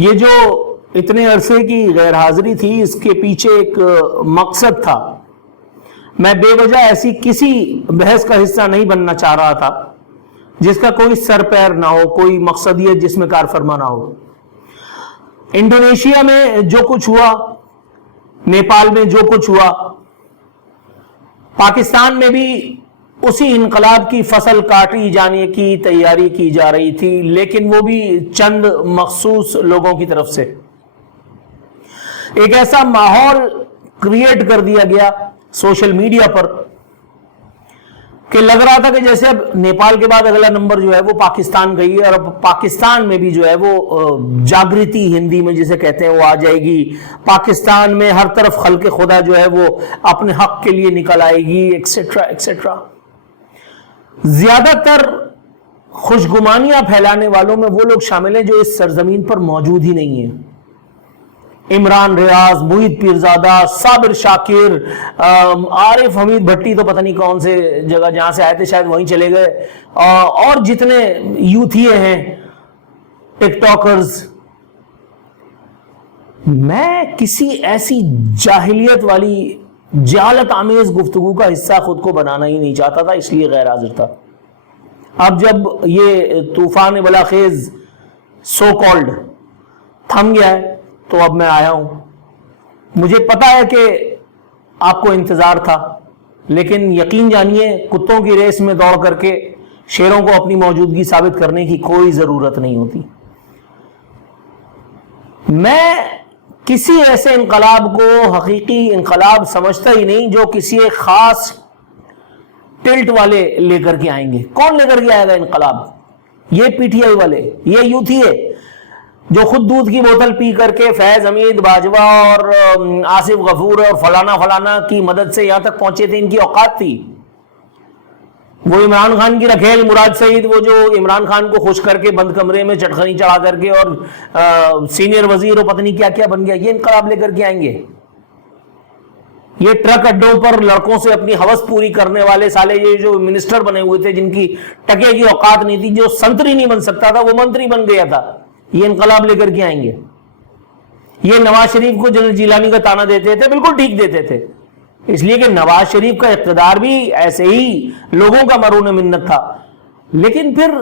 یہ جو اتنے عرصے کی غیر حاضری تھی اس کے پیچھے ایک مقصد تھا. میں بے وجہ ایسی کسی بحث کا حصہ نہیں بننا چاہ رہا تھا جس کا کوئی سر پیر نہ ہو, کوئی مقصدیت جس میں کار فرما نہ ہو. انڈونیشیا میں جو کچھ ہوا, نیپال میں جو کچھ ہوا, پاکستان میں بھی اسی انقلاب کی فصل کاٹی جانے کی تیاری کی جا رہی تھی, لیکن وہ بھی چند مخصوص لوگوں کی طرف سے. ایک ایسا ماحول کریٹ کر دیا گیا سوشل میڈیا پر کہ لگ رہا تھا کہ جیسے اب نیپال کے بعد اگلا نمبر جو ہے وہ پاکستان گئی ہے, اور اب پاکستان میں بھی جو ہے وہ جاگرتی ہندی میں جسے کہتے ہیں وہ آ جائے گی. پاکستان میں ہر طرف خلق خدا جو ہے وہ اپنے حق کے لیے نکل آئے گی, ایکسیٹرا ایکسیٹرا. زیادہ تر خوشگمانیاں پھیلانے والوں میں وہ لوگ شامل ہیں جو اس سرزمین پر موجود ہی نہیں ہیں. عمران ریاض, محیط پیرزادہ, صابر شاکر, عارف حمید بھٹی تو پتہ نہیں کون سے جگہ جہاں سے آئے تھے شاید وہیں چلے گئے, اور جتنے یوتھیے ہیں, ٹک ٹاکرز. میں کسی ایسی جاہلیت والی جہالت آمیز گفتگو کا حصہ خود کو بنانا ہی نہیں چاہتا تھا, اس لیے غیر حاضر تھا. اب جب یہ طوفان بلاخیز سو کالڈ تھم گیا ہے تو اب میں آیا ہوں. مجھے پتا ہے کہ آپ کو انتظار تھا, لیکن یقین جانیے کتوں کی ریس میں دوڑ کر کے شیروں کو اپنی موجودگی ثابت کرنے کی کوئی ضرورت نہیں ہوتی. میں کسی ایسے انقلاب کو حقیقی انقلاب سمجھتا ہی نہیں جو کسی ایک خاص ٹلٹ والے لے کر کے آئیں گے. کون لے کر کے آئے گا انقلاب؟ یہ پی ٹی آئی والے, یہ یوتھیے جو خود دودھ کی بوتل پی کر کے فیض حمید باجوہ اور آصف غفور اور فلانا فلانا کی مدد سے یہاں تک پہنچے تھے. ان کی اوقات تھی. وہ عمران خان کی رکھیل مراد سعید, وہ جو عمران خان کو خوش کر کے بند کمرے میں چٹخنی چڑھا کر کے اور سینئر وزیر اور پتہ نہیں کیا کیا بن گیا, یہ انقلاب لے کر کے آئیں گے. یہ ٹرک اڈوں پر لڑکوں سے اپنی ہوس پوری کرنے والے سالے یہ جو منسٹر بنے ہوئے تھے جن کی ٹکے کی اوقات نہیں تھی, جو سنتری نہیں بن سکتا تھا وہ منتری بن گیا تھا, یہ انقلاب لے کر کے آئیں گے. یہ نواز شریف کو جنرل جیلانی کا تانا دیتے تھے, بالکل ٹھیک دیتے تھے, اس لیے کہ نواز شریف کا اقتدار بھی ایسے ہی لوگوں کا مرہون منت تھا. لیکن پھر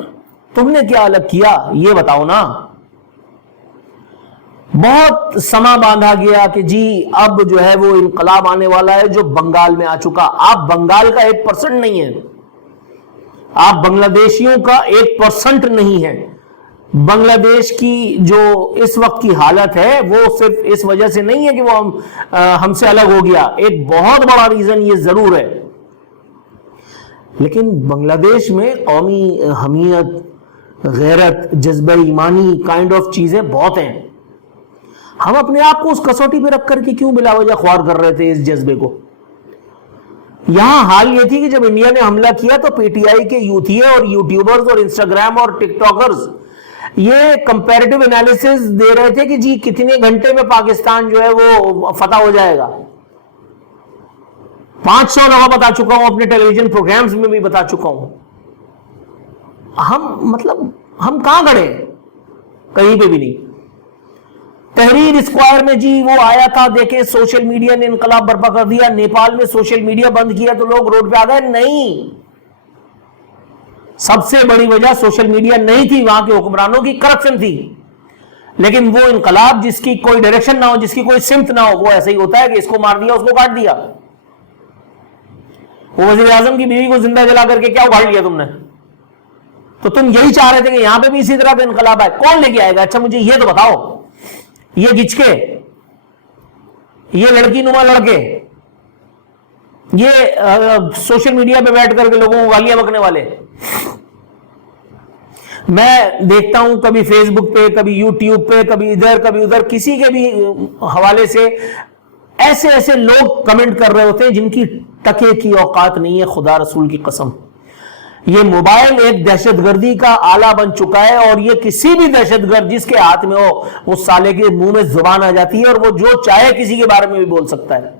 تم نے کیا الگ کیا یہ بتاؤ نا. بہت سما باندھا گیا کہ جی اب جو ہے وہ انقلاب آنے والا ہے جو بنگال میں آ چکا. آپ بنگال کا 1% نہیں ہے, آپ بنگلہ دیشیوں کا 1% نہیں ہے. بنگلہ دیش کی جو اس وقت کی حالت ہے وہ صرف اس وجہ سے نہیں ہے کہ وہ ہم سے الگ ہو گیا, ایک بہت بڑا ریزن یہ ضرور ہے. لیکن بنگلہ دیش میں قومی حمیت, غیرت, جذبہ ایمانی کائنڈ آف چیزیں بہت ہیں. ہم اپنے آپ کو اس کسوٹی پہ رکھ کر کے کیوں بلا وجہ خوار کر رہے تھے اس جذبے کو؟ یہاں حال یہ تھی کہ جب انڈیا نے حملہ کیا تو پی ٹی آئی کے یوتھیے اور یوٹیوبرز اور انسٹاگرام اور ٹک ٹاکرز یہ کمپیریٹیو انالیسز دے رہے تھے کہ جی کتنے گھنٹے میں پاکستان جو ہے وہ فتح ہو جائے گا. 500 دفعہ بتا چکا ہوں, اپنے ٹیلی ویژن پروگرامز میں بھی بتا چکا ہوں. ہم کہاں کھڑے ہیں؟ کہیں پہ بھی نہیں. تحریر اسکوائر میں جی وہ آیا تھا, دیکھیں سوشل میڈیا نے انقلاب برپا کر دیا. نیپال میں سوشل میڈیا بند کیا تو لوگ روڈ پہ آ گئے. نہیں, سب سے بڑی وجہ سوشل میڈیا نہیں تھی, وہاں کے حکمرانوں کی کرپشن تھی. لیکن وہ انقلاب جس کی کوئی ڈائریکشن نہ ہو, جس کی کوئی سمت نہ ہو, وہ ایسے ہی ہوتا ہے کہ اس کو مار دیا اس کو کاٹ دیا. وہ وزیر اعظم کی بیوی کو زندہ جلا کر کے کیا اگاڑ لیا تم نے؟ تو تم یہی چاہ رہے تھے کہ یہاں پہ بھی اسی طرح کا انقلاب آئے. کون لے کے آئے گا؟ اچھا مجھے یہ تو بتاؤ, یہ گچکے, یہ لڑکی نما لڑکے, یہ سوشل میڈیا پہ بیٹھ کر کے لوگوں کو گالیاں بکنے والے. میں دیکھتا ہوں کبھی فیس بک پہ, کبھی یوٹیوب پہ, کبھی ادھر کبھی ادھر, کسی کے بھی حوالے سے ایسے ایسے لوگ کمنٹ کر رہے ہوتے ہیں جن کی ٹکے کی اوقات نہیں ہے. خدا رسول کی قسم, یہ موبائل ایک دہشت گردی کا آلہ بن چکا ہے, اور یہ کسی بھی دہشت گرد جس کے ہاتھ میں ہو اس سالے کے منہ میں زبان آ جاتی ہے اور وہ جو چاہے کسی کے بارے میں بھی بول سکتا ہے.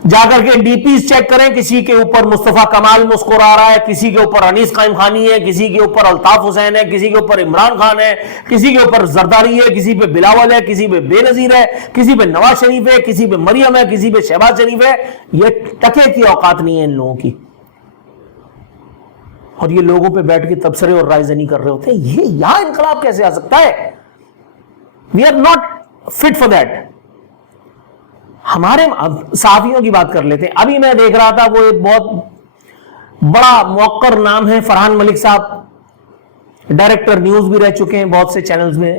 جا کر کے ڈی پیز چیک کریں، کسی کے اوپر مصطفیٰ کمال مسکرا رہا ہے، کسی کے اوپر انیس قائم خانی ہے، کسی کے اوپر الطاف حسین ہے، کسی کے اوپر عمران خان ہے، کسی کے اوپر زرداری ہے، کسی پہ بلاول ہے، کسی پہ بے نظیر ہے، کسی پہ نواز شریف ہے، کسی پہ مریم ہے، کسی پہ شہباز شریف ہے. یہ ٹکے کی اوقات نہیں ہے ان لوگوں کی، اور یہ لوگوں پہ بیٹھ کے تبصرے اور رائے زنی کر رہے ہوتے ہیں. یہ یہاں انقلاب کیسے آ سکتا ہے؟ We are not fit for that. ہمارے صحافیوں کی بات کر لیتے ہیں. ابھی میں دیکھ رہا تھا، وہ ایک بہت بڑا موقر نام ہے فرحان ملک صاحب، ڈائریکٹر نیوز بھی رہ چکے ہیں بہت سے چینلز میں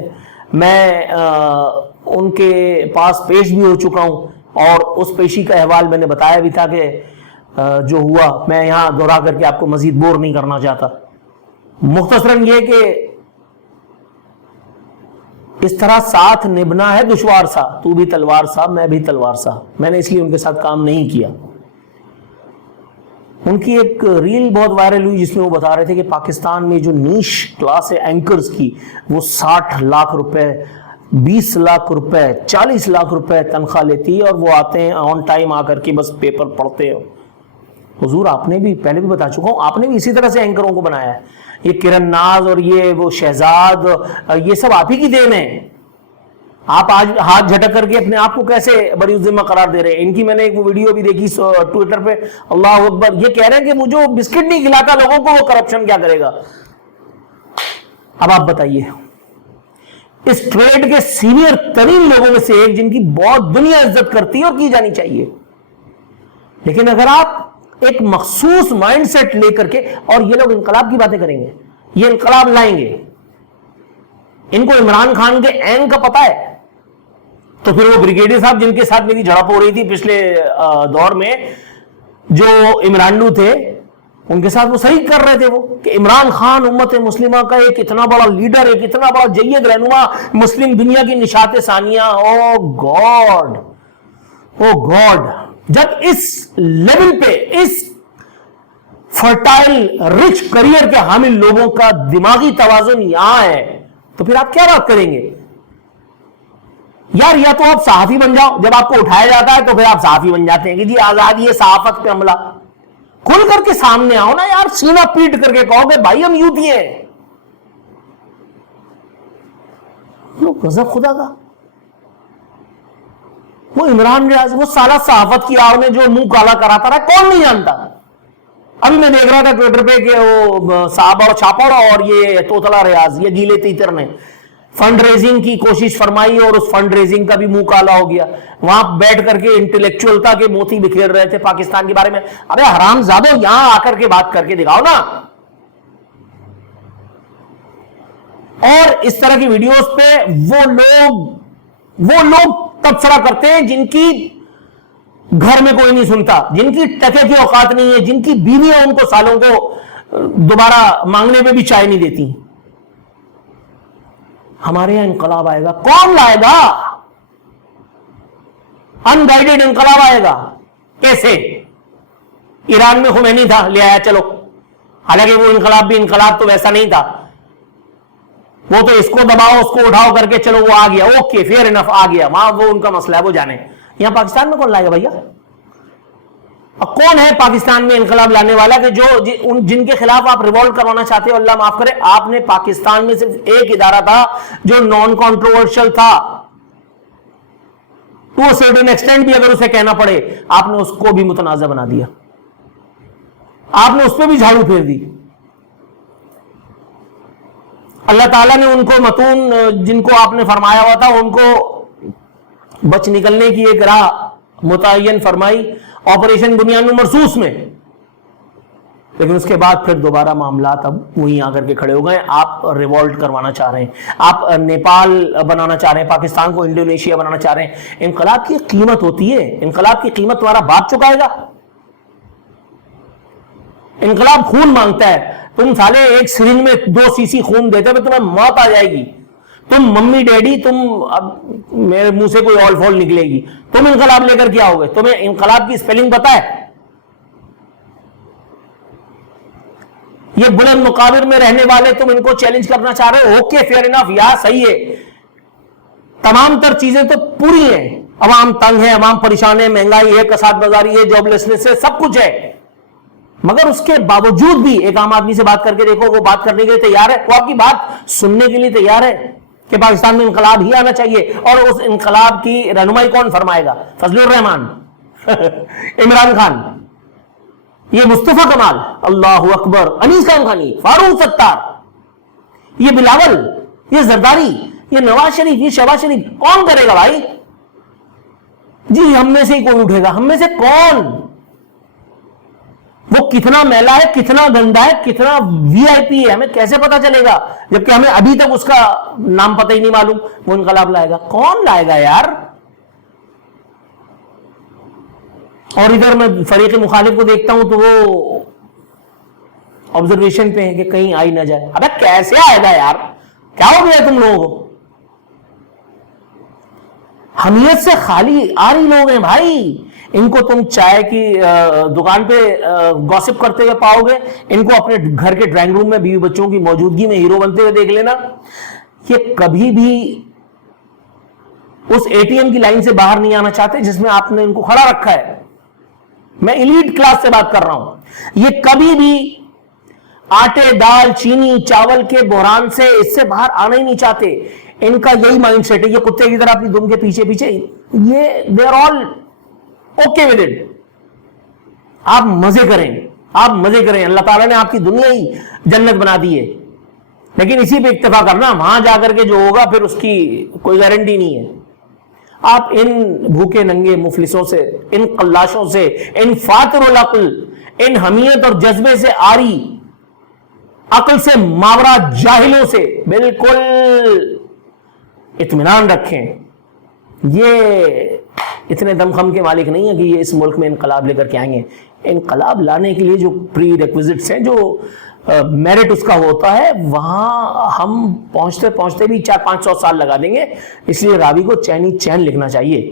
ان کے پاس پیش بھی ہو چکا ہوں، اور اس پیشی کا احوال میں نے بتایا بھی تھا کہ جو ہوا، میں یہاں دہرا کر کے آپ کو مزید بور نہیں کرنا چاہتا. مختصراً یہ کہ اس طرح ساتھ نبھنا ہے دشوار سا، تو بھی تلوار سا میں بھی تلوار سا. میں نے اس لیے ان کے ساتھ کام نہیں کیا. ان کی ایک ریل بہت وائرل ہوئی جس میں وہ بتا رہے تھے کہ پاکستان میں جو نیش کلاس ہے اینکرز کی، وہ 60 لاکھ روپے 20 لاکھ روپے 40 لاکھ روپے تنخواہ لیتی ہے، اور وہ آتے ہیں آن ٹائم آ کر کے بس پیپر پڑھتے ہیں. حضور آپ نے بھی پہلے بھی بتا چکا ہوں، آپ نے بھی اسی طرح سے اینکروں کو بنایا ہے. یہ کرن ناز اور یہ وہ شہزاد، یہ سب آپ ہی کی دین ہے. آپ آج ہاتھ جھٹک کر کے اپنے آپ کو کیسے بری ذمہ قرار دے رہے ہیں؟ ان کی میں نے ایک ویڈیو بھی دیکھی ٹویٹر پہ، اللہ اکبر، یہ کہہ رہے ہیں کہ وہ جو بسکٹ نہیں کھلاتا لوگوں کو، وہ کرپشن کیا کرے گا. اب آپ بتائیے، اس ٹریڈ کے سینئر ترین لوگوں میں سے ایک، جن کی بہت دنیا عزت کرتی ہے اور کی جانی چاہیے، لیکن اگر آپ ایک مخصوص مائنڈ سیٹ لے کر کے، اور یہ لوگ انقلاب کی باتیں کریں گے، یہ انقلاب لائیں گے، ان کو عمران خان کے عین کا پتہ ہے، تو پھر وہ بریگیڈیئر صاحب جن کے ساتھ میری جھڑپ ہو رہی تھی پچھلے دور میں، جو عمرانڈو تھے، ان کے ساتھ وہ صحیح کر رہے تھے، وہ کہ عمران خان امت مسلمہ کا ایک اتنا بڑا لیڈر، ایک اتنا بڑا جید رہنما، مسلم دنیا کی نشاط ثانیہ. او گاڈ، او گاڈ، جب اس لیول پہ، اس فرٹائل رچ کریئر کے حامل لوگوں کا دماغی توازن یہاں ہے، تو پھر آپ کیا بات کریں گے یار؟ یا تو آپ صحافی بن جاؤ، جب آپ کو اٹھایا جاتا ہے تو پھر آپ صحافی بن جاتے ہیں کہ جی آزادی ہے صحافت پہ حملہ. کھل کر کے سامنے آؤ نا یار، سینہ پیٹ کر کے کہو کہ بھائی ہم یوتھی ہیں. غضب خدا کا. وہ عمران ریاض، وہ سالہ صحافت کی آڑ میں جو منہ کالا کراتا رہا، کون نہیں جانتا. ابھی میں دیکھ رہا تھا ٹویٹر پہ کہ وہ صاحب اور چھاپڑ اور یہ توتلا ریاض، یہ گیلے تیتر نے فنڈ ریزنگ کی کوشش فرمائی، اور اس فنڈ ریزنگ کا بھی منہ کالا ہو گیا. وہاں بیٹھ کر کے انٹلیکچوئلتا کے موتی بکھیر رہے تھے پاکستان کے بارے میں. ابے حرام زادو، یہاں آ کر کے بات کر کے دکھاؤ نا. اور اس طرح کی ویڈیوز پہ وہ لوگ تبصرہ کرتے ہیں جن کی گھر میں کوئی نہیں سنتا، جن کی ٹکے کی اوقات نہیں ہے، جن کی بیویاں ان کو سالوں کو دوبارہ مانگنے میں بھی چائے نہیں دیتی. ہمارے یہاں انقلاب آئے گا، کون لائے گا؟ ان گائیڈڈ انقلاب آئے گا. کیسے؟ ایران میں خمینی تھا، لے آیا چلو، حالانکہ وہ انقلاب بھی انقلاب تو ویسا نہیں تھا، وہ تو اس کو دباؤ اس کو اٹھاؤ کر کے چلو وہ آ گیا، اوکے فیئر انف آ گیا، وہاں وہ ان کا مسئلہ ہے، وہ جانے. یہاں پاکستان میں کون لائے گا بھیا؟ کون ہے پاکستان میں انقلاب لانے والا کہ جن کے خلاف آپ ریوولٹ کروانا چاہتے ہو؟ اللہ معاف کرے، آپ نے پاکستان میں صرف ایک ادارہ تھا جو نان کنٹروورشل تھا، تو سرٹن ایکسٹینٹ بھی اگر اسے کہنا پڑے، آپ نے اس کو بھی متنازع بنا دیا، آپ نے اس پہ بھی جھاڑو پھیر دی. اللہ تعالیٰ نے ان کو متون، جن کو آپ نے فرمایا ہوا تھا، ان کو بچ نکلنے کی ایک راہ متعین فرمائی آپریشن بنیان مرصوص میں، لیکن اس کے بعد پھر دوبارہ معاملات اب وہیں آ کر کے کھڑے ہو گئے. آپ ریوولٹ کروانا چاہ رہے ہیں، آپ نیپال بنانا چاہ رہے ہیں، پاکستان کو انڈونیشیا بنانا چاہ رہے ہیں. انقلاب کی قیمت ہوتی ہے، انقلاب کی قیمت تمہارا باپ چکائے گا. انقلاب خون مانگتا ہے. تم سالے ایک سرنج میں 2 cc خون دیتے ہوئے تمہیں موت آ جائے گی، تم ممی ڈیڈی، تم اب میرے منہ سے کوئی آل فول نکلے گی، تم انقلاب لے کر کیا ہوگے؟ تمہیں انقلاب کی سپیلنگ پتہ ہے؟ یہ بلند مقابر میں رہنے والے تم ان کو چیلنج کرنا چاہ رہے ہو، اوکے فیئر انف، یا صحیح ہے، تمام تر چیزیں تو پوری ہیں، عوام تنگ ہے، عوام پریشان ہے، مہنگائی ہے، کساد بازاری ہے، جاب لیسنس ہے، سب کچھ ہے، مگر اس کے باوجود بھی ایک عام آدمی سے بات کر کے دیکھو، وہ بات کرنے کے لیے تیار ہے، وہ آپ کی بات سننے کے لیے تیار ہے کہ پاکستان میں انقلاب ہی آنا چاہیے. اور اس انقلاب کی رہنمائی کون فرمائے گا؟ فضل الرحمان، عمران خان، یہ مصطفیٰ کمال، اللہ اکبر، انیس خان خانی، فاروق ستار، یہ بلاول، یہ زرداری، یہ نواز شریف، یہ شہباز شریف، کون کرے گا بھائی؟ جی ہم میں سے ہی کون اٹھے گا؟ ہم میں سے کون؟ وہ کتنا میلا ہے، کتنا گندا ہے، کتنا وی آئی پی ہے، ہمیں کیسے پتا چلے گا جبکہ ہمیں ابھی تک اس کا نام پتہ ہی نہیں معلوم؟ وہ انقلاب لائے گا، کون لائے گا یار؟ اور ادھر میں فریق مخالف کو دیکھتا ہوں تو وہ آبزرویشن پہ ہیں کہ کہیں آئی نہ جائے. ابے کیسے آئے گا یار؟ کیا ہو گیا تم لوگوں کو؟ حمیت سے خالی آ رہی لوگ ہیں بھائی. ان کو تم چائے کی دکان پہ گوسپ کرتے ہوئے پاؤ گے، ان کو اپنے گھر کے ڈرائنگ روم میں بیوی بچوں کی موجودگی میں ہیرو بنتے ہوئے دیکھ لینا. یہ کبھی بھی اس اے ٹی ایم کی لائن سے باہر نہیں آنا چاہتے جس میں آپ نے ان کو کھڑا رکھا ہے. میں ایلیٹ کلاس سے بات کر رہا ہوں. یہ کبھی بھی آٹے، دال، چینی، چاول کے بحران سے اس سے باہر آنا ہی نہیں چاہتے. ان کا یہی مائنڈ سیٹ ہے. یہ کتے کی طرح اپنی دم کے پیچھے پیچھے، یہ they are all okay with it. آپ مزے کریں، آپ مزے کریں. اللہ تعالیٰ نے آپ کی دنیا ہی جنت بنا دی ہے، لیکن اسی پہ اکتفا کرنا. وہاں جا کر کے جو ہوگا پھر اس کی کوئی گارنٹی نہیں ہے. آپ ان بھوکے ننگے مفلسوں سے، ان قلاشوں سے، ان فاتر العقل، ان حمیت اور جذبے سے آری، عقل سے ماورا جاہلوں سے بالکل اطمینان رکھیں. یہ اتنے دم خم کے مالک نہیں ہیں کہ یہ اس ملک میں انقلاب لے کر کے آئیں گے. انقلاب لانے کے لیے جو پری ریکویزٹس ہیں، جو میرٹ اس کا ہوتا ہے، وہاں ہم پہنچتے پہنچتے بھی 400-500 سال لگا دیں گے. اس لیے راوی کو چین ہی چین لکھنا چاہیے.